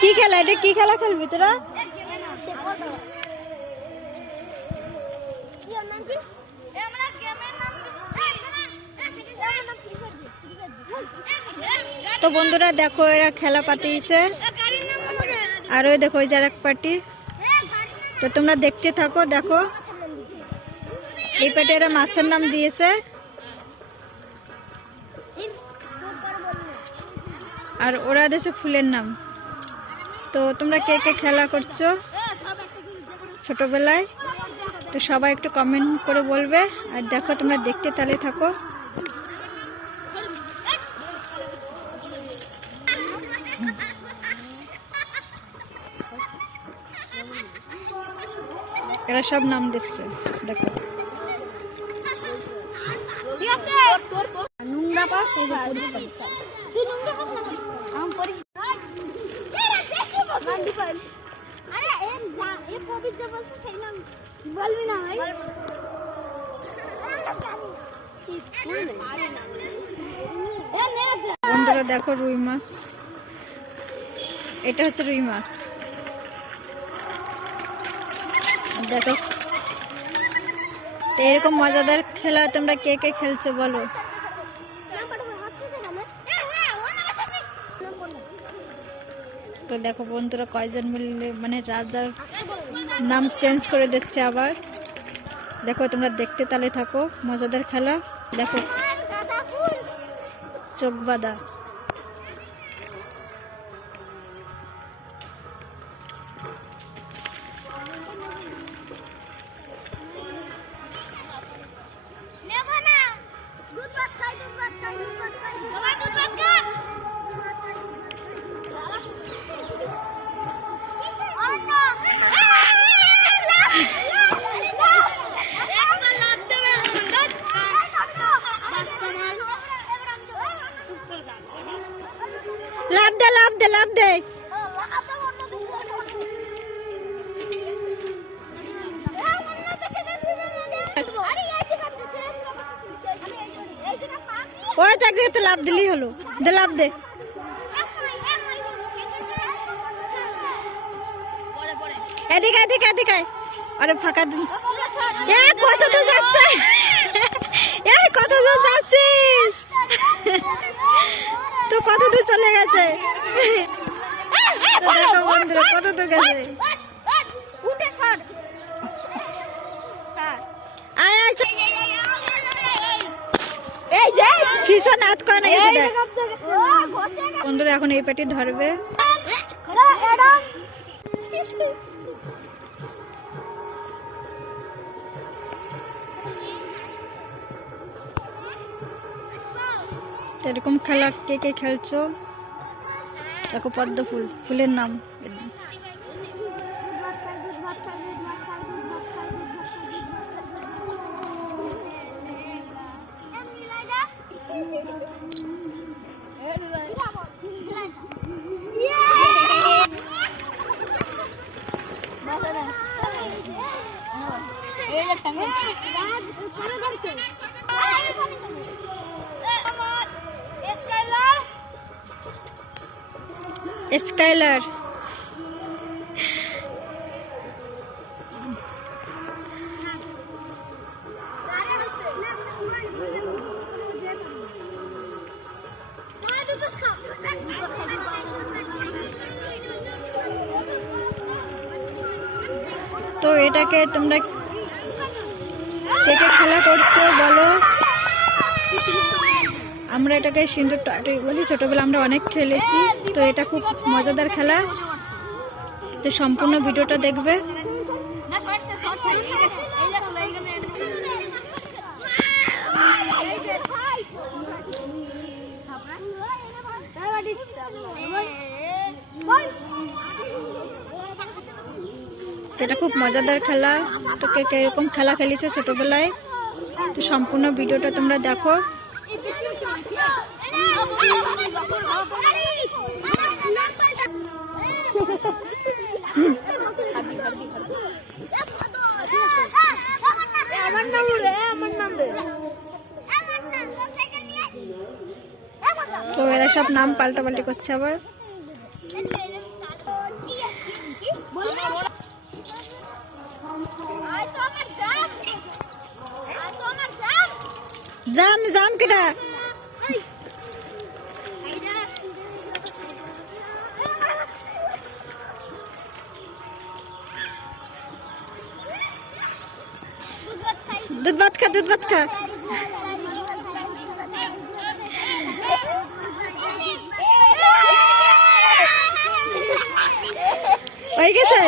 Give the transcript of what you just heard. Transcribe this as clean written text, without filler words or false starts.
কি খেলা এটা? কি খেলা খেলবি তোরা? তো বন্ধুরা দেখো এরা খেলা পাতিয়েছে, আর ওই দেখো ওই যার এক পার্টি। তো তোমরা দেখতে থাকো। দেখো এই পার্টি এরা মাছের নাম দিয়েছে, আর ওরা দিয়েছে ফুলের নাম। তো তোমরা কে কে খেলা করছো ছোটবেলায়, তো সবাই একটু কমেন্ট করে বলবে। আর দেখো তোমরা দেখতে তাহলে থাকো। এরা সব নাম দিচ্ছে দেখো। বন্ধুরা দেখো রুই মাছ, এটা হচ্ছে রুই মাছ। দেখো তো এরকম মজাদার খেলা তোমরা কে কে খেলছো বলো। তো দেখো বন্ধুরা কয়জন মিলে মানে রাজার নাম চেঞ্জ করে দিচ্ছে আবার। দেখো তোমরা দেখতে তাহলে থাকো, মজাদার খেলা। দেখো চোখ বাঁধা। লাভ দে লাভ দে লাভ দে। ওই তো এক জায়গাতে লাভ দিলেই হলো। দে লাভ দে। এদিকে এদিকে এদিকে। আরে ফাঁকা দিন। কত দূর যাচ্ছে, কত দূর যাচ্ছিস? তো কত দূর চলে গেছে দেখো বন্ধুরা, কত দূর গেছে। বন্ধুরা এখন এই পেটি ধরবে। এরকম খেলা কে কে খেলছো? দেখো পদ্ম ফুল, ফুলের নাম। স্কাইলার। তো এটাকে তোমরা কে কে খেলা করছো বলো। আমরা এটাকে সিন্দুর টাটি বলি, ছোটবেলা আমরা অনেক খেলেছি। তো এটা খুব মজাদার খেলা, তো সম্পূর্ণ ভিডিওটা দেখবে। এটা খুব মজাদার খেলা। তো কে কে এরকম খেলা খেলেছো ছোটবেলায়, তো সম্পূর্ণ ভিডিওটা তোমরা দেখো। তো এরা সব নাম পাল্টাপাল্টি করছে আবার। জাম জাম কেটা दूध भात खा दूध भात खा ওই গেছে